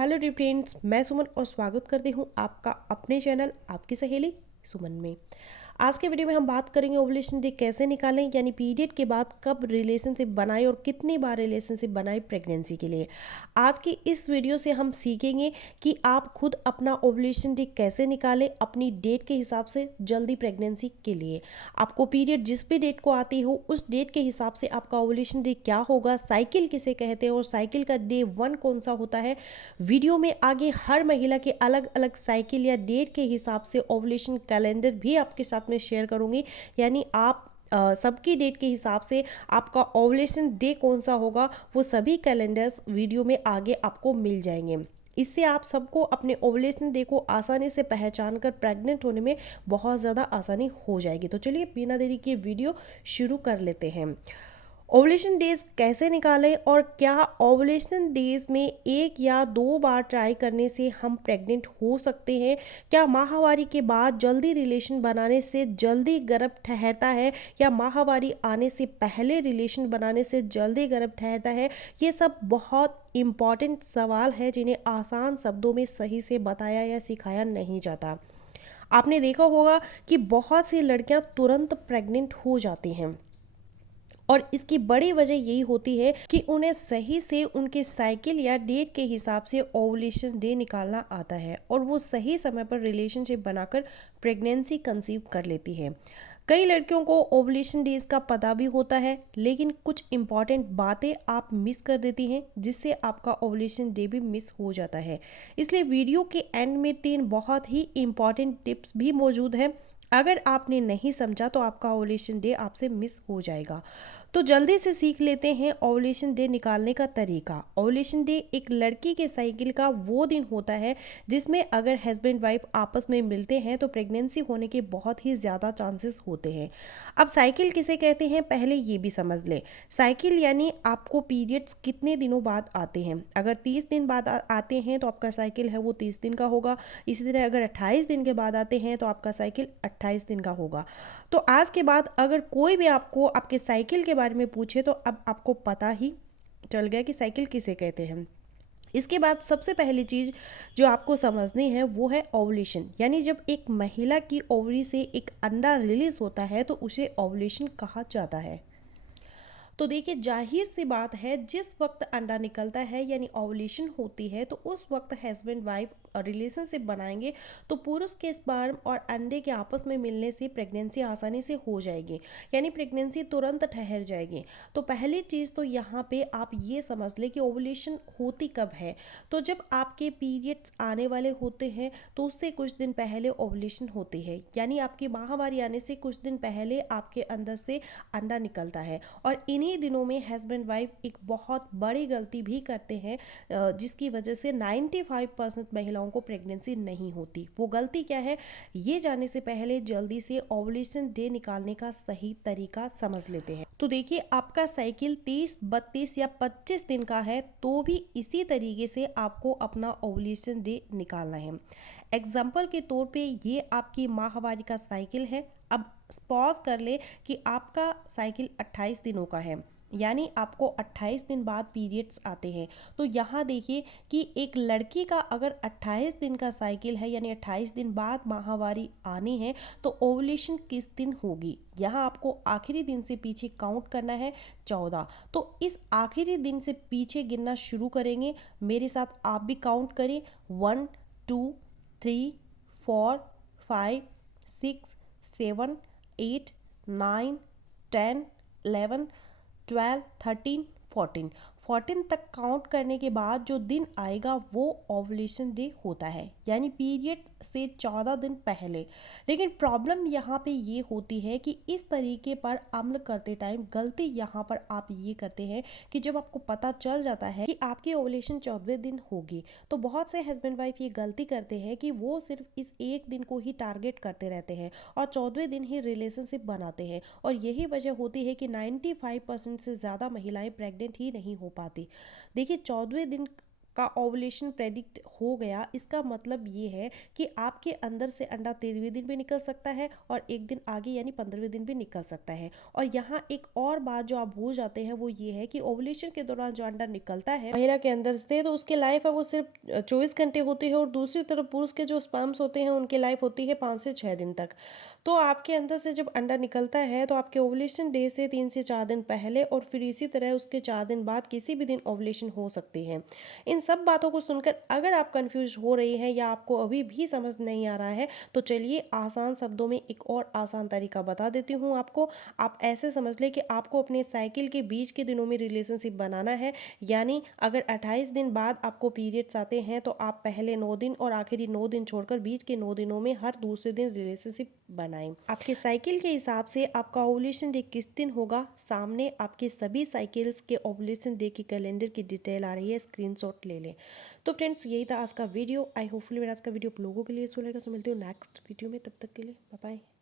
Hello dear friends, मैं सुमन और स्वागत करती हूँ आपका अपने चैनल आपकी सहेली सुमन में। आज के वीडियो में हम बात करेंगे ओवुलेशन डे कैसे निकालें, यानी पीरियड के बाद कब रिलेशनशिप बनाए और कितनी बार रिलेशनशिप बनाए प्रेगनेंसी के लिए। आज की इस वीडियो से हम सीखेंगे कि आप खुद अपना ओवुलेशन डे कैसे निकालें अपनी डेट के हिसाब से जल्दी प्रेगनेंसी के लिए। आपको पीरियड जिस भी डेट को आती हो उस डेट के हिसाब से आपका ओवुलेशन डे क्या होगा, साइकिल किसे कहते हैं और साइकिल का डे 1 कौन सा होता है। वीडियो में आगे हर महिला के अलग अलग साइकिल या डेट के हिसाब से ओवुलेशन कैलेंडर भी आपके साथ में शेयर करूंगी, यानी आप सबकी डेट के हिसाब से आपका ओवुलेशन डे कौन सा होगा वो सभी कैलेंडर्स वीडियो में आगे आपको मिल जाएंगे। इससे आप सबको अपने ओवुलेशन डे को आसानी से पहचान कर प्रेग्नेंट होने में बहुत ज़्यादा आसानी हो जाएगी। तो चलिए बिना देरी के वीडियो शुरू कर लेते हैं। ओवुलेशन डेज कैसे निकालें और क्या ओवुलेशन डेज में एक या दो बार ट्राई करने से हम प्रेग्नेंट हो सकते हैं। क्या माहवारी के बाद जल्दी रिलेशन बनाने से जल्दी गर्भ ठहरता है या माहवारी आने से पहले रिलेशन बनाने से जल्दी गर्भ ठहरता है। ये सब बहुत इम्पॉर्टेंट सवाल है जिन्हें आसान शब्दों में सही से बताया या सिखाया नहीं जाता। आपने देखा होगा कि बहुत सी लड़कियां तुरंत प्रेग्नेंट हो जाती हैं और इसकी बड़ी वजह यही होती है कि उन्हें सही से उनके साइकिल या डेट के हिसाब से ओवुलेशन डे निकालना आता है और वो सही समय पर रिलेशनशिप बनाकर प्रेगनेंसी कंसीव कर लेती है। कई लड़कियों को ओवुलेशन डेज का पता भी होता है, लेकिन कुछ इंपॉर्टेंट बातें आप मिस कर देती हैं जिससे आपका ओवुलेशन डे भी मिस हो जाता है। इसलिए वीडियो के एंड में 3 बहुत ही इंपॉर्टेंट टिप्स भी मौजूद हैं। अगर आपने नहीं समझा तो आपका ओवुलेशन डे आपसे मिस हो जाएगा। तो जल्दी से सीख लेते हैं ओवुलेशन डे निकालने का तरीका। ओवुलेशन डे एक लड़की के साइकिल का वो दिन होता है जिसमें अगर हस्बैंड वाइफ आपस में मिलते हैं तो प्रेगनेंसी होने के बहुत ही ज़्यादा चांसेस होते हैं। अब साइकिल किसे कहते हैं पहले ये भी समझ लें। साइकिल यानी आपको पीरियड्स कितने दिनों बाद आते हैं। अगर 30 दिन बाद आते हैं तो आपका साइकिल है वो 30 दिन का होगा। इसी तरह अगर 28 दिन के बाद आते हैं तो आपका साइकिल 28 दिन का होगा। तो आज के बाद अगर कोई भी आपको आपके साइकिल के बारे में पूछे तो अब आपको पता ही चल गया कि साइकिल किसे कहते हैं। इसके बाद सबसे पहली चीज़ जो आपको समझनी है वो है ओवुलेशन, यानी जब एक महिला की ओवरी से एक अंडा रिलीज होता है तो उसे ओवुलेशन कहा जाता है। तो देखिए जाहिर सी बात है, जिस वक्त अंडा निकलता है यानी ओवुलेशन होती है तो उस वक्त हस्बैंड वाइफ रिलेशनशिप बनाएंगे तो पुरुष के स्पर्म और अंडे के आपस में मिलने से प्रेगनेंसी आसानी से हो जाएगी, यानी प्रेगनेंसी तुरंत ठहर जाएगी। तो पहली चीज़ तो यहाँ पे आप ये समझ लें कि ओवुलेशन होती कब है। तो जब आपके पीरियड्स आने वाले होते हैं तो उससे कुछ दिन पहले ओवुलेशन होती है, यानी आपकी माहवारी आने से कुछ दिन पहले आपके अंदर से अंडा निकलता है। और इन्हीं दिनों में हस्बैंड वाइफ एक बहुत बड़ी गलती भी करते हैं जिसकी वजह से 95% महिलाओं को प्रेगनेंसी नहीं होती। वो गलती क्या है ये जानने से पहले जल्दी से ओवुलेशन डे निकालने का सही तरीका समझ लेते हैं। तो देखिए आपका साइकिल 30, 32 या 25 दिन का है तो भी इसी तरीके से आपको अपना ओवुलेशन डे निकालना है। एग्जाम्पल के तौर पे ये आपकी माहवारी का साइकिल है। अब पॉज कर ले कि आपका साइकिल 28 दिनों का है, यानी आपको 28 दिन बाद पीरियड्स आते हैं। तो यहाँ देखिए कि एक लड़की का अगर 28 दिन का साइकिल है यानी 28 दिन बाद माहवारी आनी है तो ओवुलेशन किस दिन होगी। यहाँ आपको आखिरी दिन से पीछे काउंट करना है 14। तो इस आखिरी दिन से पीछे गिनना शुरू करेंगे, मेरे साथ आप भी काउंट करें। 1 2 3 4 5 6 7 8 9 10 11 12 13 14 14 तक काउंट करने के बाद जो दिन आएगा वो ओवुलेशन डे होता है, यानी पीरियड से 14 दिन पहले। लेकिन प्रॉब्लम यहाँ पे ये होती है कि इस तरीके पर अमल करते टाइम गलती यहाँ पर आप ये करते हैं कि जब आपको पता चल जाता है कि आपकी ओवुलेशन 14वें दिन होगी तो बहुत से हस्बैंड वाइफ ये गलती करते हैं कि वो सिर्फ इस एक दिन को ही टारगेट करते रहते हैं और 14वें दिन ही रिलेशनशिप बनाते हैं। और यही वजह होती है कि 95% से ज़्यादा महिलाएं प्रेग्नेंट ही नहीं हो पाती। देखिए 14वें दिन का ओवुलेशन प्रेडिक्ट हो गया, इसका मतलब ये है कि आपके अंदर से अंडा 13वें दिन भी निकल सकता है और एक दिन आगे यानी 15वें दिन भी निकल सकता है। और यहाँ एक और बात जो आप भूल जाते हैं वो ये है कि ओवुलेशन के दौरान जो अंडा निकलता है महिला के अंदर से, तो उसकी लाइफ है वो सिर्फ 24 घंटे होती है, और दूसरी तरफ पुरुष के जो स्पर्म्स होते हैं उनकी लाइफ होती है 5 से 6 दिन तक। तो आपके अंदर से जब अंडा निकलता है तो आपके ओवुलेशन डे से 3 से 4 दिन पहले और फिर इसी तरह उसके 4 दिन बाद किसी भी दिन ओवुलेशन हो सकती है। इन सब बातों को सुनकर अगर आप कंफ्यूज हो रही हैं या आपको अभी भी समझ नहीं आ रहा है, तो चलिए आसान शब्दों में एक और आसान तरीका बता देती हूँ आपको। आप ऐसे समझ लें कि आपको अपने साइकिल के बीच के दिनों में रिलेशनशिप बनाना है, यानी अगर 28 दिन बाद आपको पीरियड्स आते हैं तो आप पहले 9 दिन और आखिरी 9 दिन छोड़कर बीच के 9 दिनों में हर दूसरे दिन रिलेशनशिप बनाएं। आपके साइकिल के हिसाब से आपका ओवुलेशन डे किस दिन होगा, सामने आपके सभी साइकिल्स के ओवुलेशन डे की कैलेंडर की डिटेल आ रही है, स्क्रीनशॉट ले लें। तो फ्रेंड्स यही था आज का वीडियो। आई होपफुली मेरा आज का वीडियो आप लोगों के लिए यूजफुल रहेगा। सो मिलती हूँ नेक्स्ट वीडियो में, तब तक के लिए बाय बाय।